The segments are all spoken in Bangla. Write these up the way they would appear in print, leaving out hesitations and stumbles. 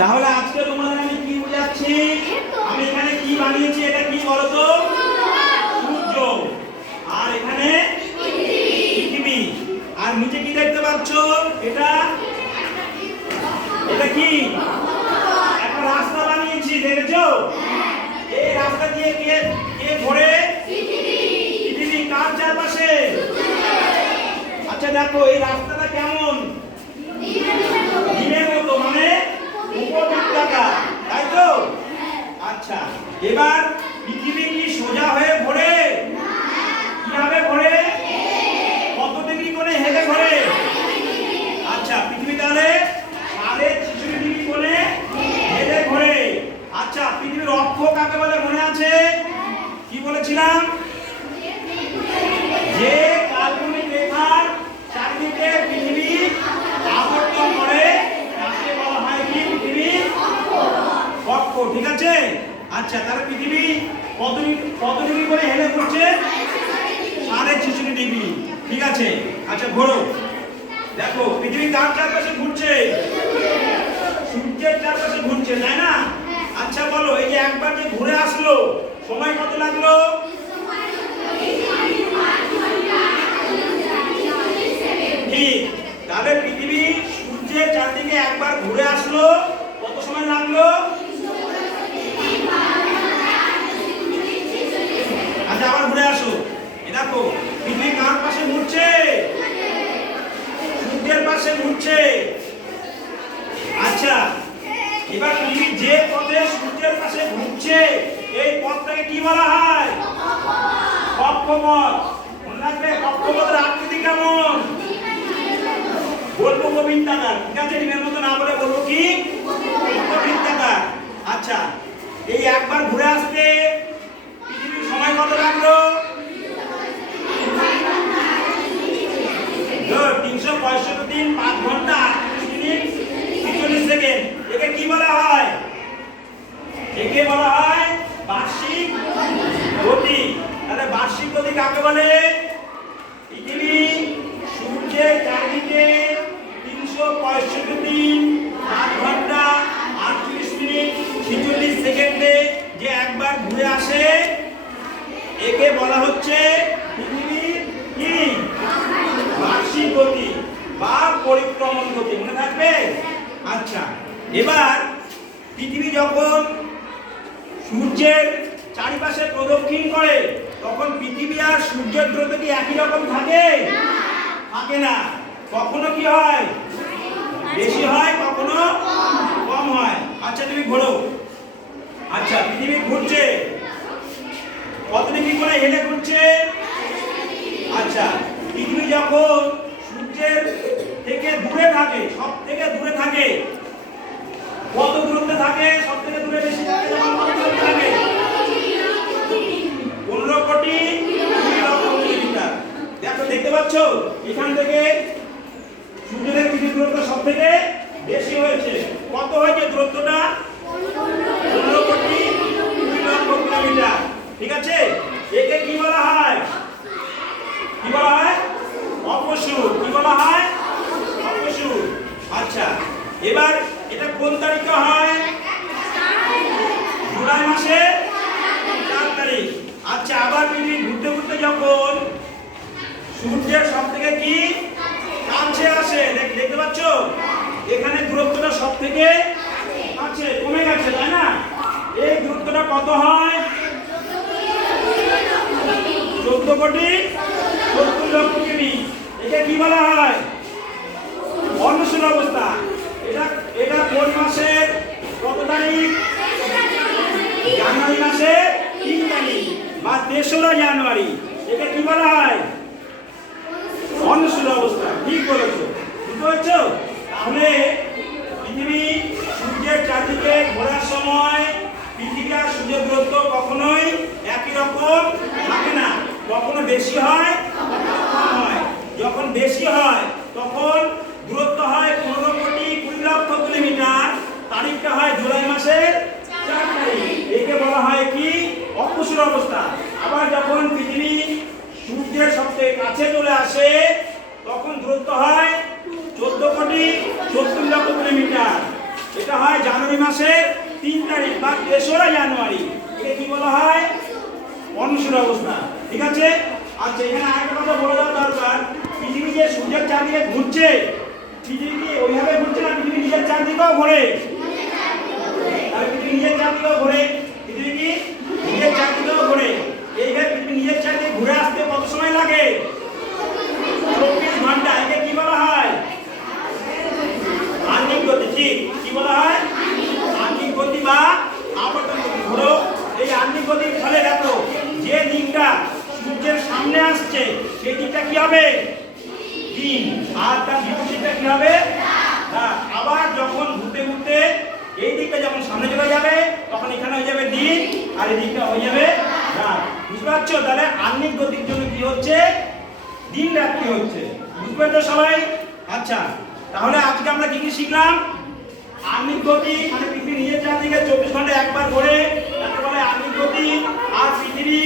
তাহলে আজকে তোমাদের আমি কি বোঝাচ্ছি, আমি এখানে কি বানিয়েছি, এটা কি বলতো? সূর্য। আর এখানে পৃথিবী। আর নিচে কি দেখতে পাচ্ছ? এটা এটা কি? একটা রাস্তা বানিয়েছি, দেখেছো? এই রাস্তা দিয়ে কে কে ঘোরে? পৃথিবী। কার চারপাশে? আচ্ছা দেখো এই রাস্তাটা কেমন? ডিমের মতো, মানে উপবৃত্তাকার, তাই তো? আচ্ছা এবার পৃথিবী কি সোজা হয়ে ঘোরে? কিভাবে ঘোরে? কত ডিগ্রি কোণে হেলে ঘোরে? আচ্ছা পৃথিবী তাহলে 66 ডিগ্রি কোণে হেলে ঘোরে। আচ্ছা পৃথিবীর অক্ষ কাকে বলে মনে আছে? কি বলেছিলাম? যে কাল্পনিক রেখার চারদিকে পৃথিবী আবর্তন করে তাকে বলা হয় কি? পৃথিবীর অক্ষ। ঠিক আছে? আচ্ছা তাহলে পৃথিবী কত ডিগ্রি করে হেলে ঘুরছে? 66 ডিগ্রি। ঠিক আছে। আচ্ছা ঘোরো। দেখো পৃথিবী কার চারপাশে ঘুরছে? সূর্যের চারপাশে ঘুরছে, তাই না? আচ্ছা বলো এই যে একবার যে ঘুরে আসলো সময় কত লাগলো? ঠিক। তাহলে পৃথিবী সূর্যের চারদিকে একবার ঘুরে আসলো কত সময় লাগলো? আচ্ছা আবার ঘুরে আসো। এই দেখো পৃথিবী কার পাশে ঘুরছে? সূর্যের পাশে ঘুরছে। আচ্ছা এবার পৃথিবী যে পথে সূর্যের পাশে ঘুরছে এই পথটাকে কি বলা হয়? কক্ষপথ। মনে রাখবে কক্ষপথের আকৃতি কেমন? বলবো উপবৃত্তাকার। ঠিক আছে? ডিমের মতো না বলে বলবো কি? উপবৃত্তাকার। আচ্ছা এই একবার ঘুরে আসতে পৃথিবীর সময় কত লাগলো? 365 দিন 5 ঘন্টা 38 মিনিট 43 সেকেন্ড। একে কি বলা হয়? একে বলা হয় বার্ষিক গতি। তাহলে বার্ষিক গতি কাকে বলে? পৃথিবী সূর্যের চারদিকে 365 দিন 8 ঘন্টা 38 মিনিট 46 সেকেন্ডে যে একবার ঘুরে আসে একে বলা হচ্ছে পৃথিবীর কি? বার্ষিক গতি বা পরিক্রমণ গতি। মনে থাকবে? আচ্ছা এবার পৃথিবী যখন সূর্যের চারিপাশে প্রদক্ষিণ করে তখন পৃথিবী আর সূর্যের দূরত্ব কি একই রকম থাকে? থাকে না। কখনো কি হয়? বেশি হয়, কখনো কম হয়। আচ্ছা তুমি ঘোরো। আচ্ছা পৃথিবী ঘুরছে কত ডিগ্রি করে হেলে ঘুরছে? আচ্ছা পৃথিবী যখন সূর্যের থেকে দূরে থাকে, সব থেকে দূরে থাকে, কত দূরত্বে থাকে? সব থেকে দূরে বেশি থাকে, কত দূরত্বে থাকে? 15 কোটি 20 লক্ষ কিলোমিটার। দেখো দেখতে পাচ্ছ এখান থেকে সূর্য থেকে পৃথিবীর দূরত্ব সব থেকে বেশি হয়েছে। কত হয়েছে দূরত্বটা? 15 কোটি 20 লক্ষ কিলোমিটার। ঠিক আছে? একে কি বলা হয়? কি বলা হয়? অপসূর। কি বলা হয়? অপসূর। আচ্ছা এবার এটা কোন তারিখে হয়? জুলাই মাসের 4 তারিখ। আচ্ছা আবার পৃথিবী ঘুরতে ঘুরতে যখন সূর্যের সব থেকে কি কাছে আসে, দেখতে পাচ্ছ এখানে দূরত্বটা সব থেকে কাছে কমে গেছে, তাই না? এই দূরত্বটা কত হয়? 14 কোটি 70 লক্ষ কিমি। একে কি বলা হয়? অনশূল অবস্থা। এটা কোন মাসের কত তারিখ? জানুয়ারি মাসের 3 তারিখ বা 3রা জানুয়ারি। একে কি বলা হয়? অনশূল অবস্থা। ঠিক বলেছো। বুঝতে পারছো? তাহলে পৃথিবী সূর্যের চারদিকে ঘোরার সময় পৃথিবী আর সূর্যের দূরত্ব কখনোই একই রকম থাকে না। কখনো বেশি হয়, কখনো কম হয়। যখন বেশি হয় তখন দূরত্ব হয় 15 কোটি 20 লক্ষ কিলোমিটার। তারিখটা হয় জুলাই মাসের 4 তারিখ। একে বলা হয় কি? অপসূর অবস্থা। আবার যখন পৃথিবী সূর্যের সবথেকে কাছে চলে আসে তখন দূরত্ব হয় 14 কোটি 70 লক্ষ কিলোমিটার। এটা হয় জানুয়ারি মাসের 3 তারিখ বা 3রা জানুয়ারি। একে কি বলা হয়? অনুসরা অবস্থা। ঠিক আছে? আচ্ছা, এখানে আরেকটা কথা বলে দেওয়া দরকার, পৃথিবী যে সূর্যের চারদিকে ঘুরছে, পৃথিবী কি ওইভাবে ঘুরছে না পৃথিবী নিজের চারদিকেও ঘোরে? তাহলে পৃথিবী নিজের চারদিকেও ঘোরে, পৃথিবী কি নিজের চারদিকেও ঘোরে। এইভাবে পৃথিবী নিজের চারদিকে ঘুরে আসতে কত সময় লাগে? 24 ঘন্টা। একে কি বলা হয়? আহ্নিক গতি। ঠিক, কি বলা হয়? আহ্নিক গতি বা আবর্তন গতি। ধরো এই আহ্নিক গতির ফলে দেখো যে দিকটা সূর্যের সামনে আসছে সেই দিকটা কি হবে? দিন। আর তার বিপরীতটা কি হবে? রাত। আবার যখন ঘুরতে ঘুরতে এই দিকটা যখন সামনে চলে যাবে তখন এখানে হয়ে যাবে দিন, আর এই দিকটা হয়ে যাবে রাত। বুঝতে পারছো? তাহলে আহ্নিক গতির জন্য কি হচ্ছে? দিন রাত্রি হচ্ছে। বুঝতে পারছো সবাই? আচ্ছা, তাহলে আজকে আমরা কি কি শিখলাম? আহ্নিক গতি মানে পৃথিবী নিজের চারদিকে 24 ঘন্টায় একবার ঘোরে, তাকে বলে আহ্নিক গতি। আর পৃথিবী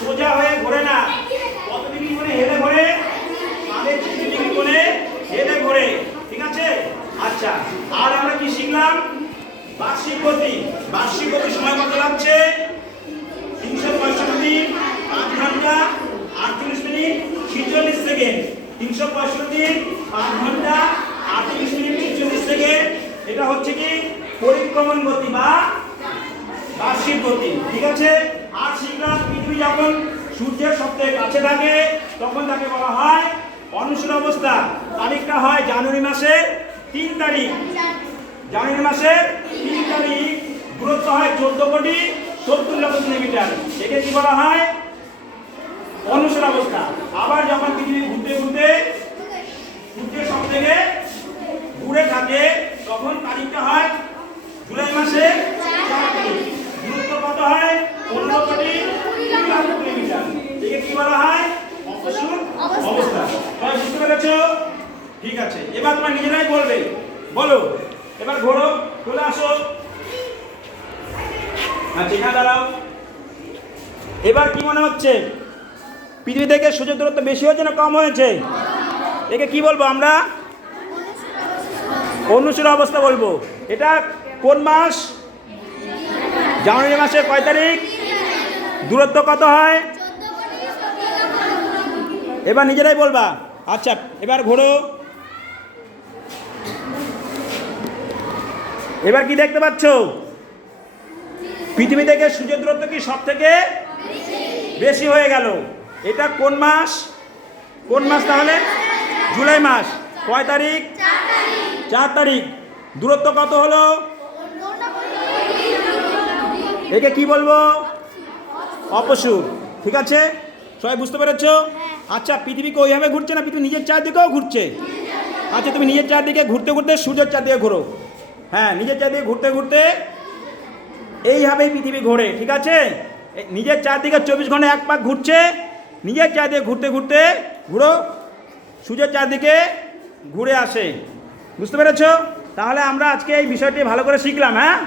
সোজা হয়ে ঘোরে না, কত ডিগ্রি করে হেলে ঘোরে? 360 ডিগ্রি করে হেলে ঘোরে। ঠিক আছে? আচ্ছা, আর আমরা কি শিখলাম? বার্ষিক গতি। বার্ষিক গতি সময় কত লাগছে? 365 দিন 5 ঘন্টা 48 মিনিট 46 সেকেন্ড। 365 দিন 5 ঘন্টা 48 মিনিট 46 সেকেন্ড। এটা হচ্ছে কি পরিক্রমণ গতি বা বার্ষিক গতি। ঠিক আছে? আর শিখলাম পৃথিবী যখন সূর্যের সবথেকে কাছে থাকে তখন তাকে বলা হয় অনুসরা অবস্থা। তারিখটা হয় জানুয়ারি মাসের 3 তারিখ। জানুয়ারি মাসের 3 তারিখ। দূরত্ব হয় 14 কোটি 70 লক্ষ কিলোমিটার। একে কি বলা হয়? অনুসরা অবস্থা। আবার যখন পৃথিবী ঘুরতে ঘুরতে সূর্যের সবথেকে দূরে থাকে তখন তারিখটা হয় জুলাই মাসে 4 তারিখ। দূরত্ব কত হয়? 15 কোটি 20 লক্ষ কিলোমিটার। একে কি বলা হয়? অপসূর অবস্থা। সবাই বুঝতে পেরেছো? ঠিক আছে, এবার তোমরা নিজেরাই বলবে। বলো, এবার ঘোরো, চলে আসো। আচ্ছা, এখানে দাঁড়াও। এবার কি মনে হচ্ছে? পৃথিবী থেকে সূর্যের দূরত্ব বেশি হয়েছে না কম হয়েছে? একে কি বলবো আমরা? অনুসরা অবস্থা বলবো। এটা কোন মাস? জানুয়ারি মাসের কয় তারিখ? দূরত্ব কত হয়? এবার নিজেরাই বলবা। আচ্ছা, এবার ঘোরো। এবার কি দেখতে পাচ্ছ? পৃথিবী থেকে সূর্যের দূরত্ব কি সব থেকে বেশি হয়ে গেল। এটা কোন মাস? কোন মাস তাহলে? জুলাই মাস। কয় তারিখ? 4 তারিখ। দূরত্ব কত হলো? একে কি বলবো? অপসূর। ঠিক আছে? সবাই বুঝতে পেরেছো? আচ্ছা, পৃথিবীকে ওইভাবে ঘুরছে না পৃথিবী নিজের চারদিকেও ঘুরছে? আচ্ছা, তুমি নিজের চারদিকে ঘুরতে ঘুরতে সূর্যের চারদিকে ঘোরো। হ্যাঁ, নিজের চারদিকে ঘুরতে ঘুরতে এইভাবেই পৃথিবী ঘোরে। ঠিক আছে? নিজের চারদিকে 24 ঘন্টা এক পাক ঘুরছে। নিজের চারদিকে ঘুরতে ঘুরতে ঘুরো, সূর্যের চারদিকে ঘুরে আসে। বুঝতে পেরেছো? তাহলে আমরা আজকে এই বিষয়টি ভালো করে শিখলাম। হ্যাঁ।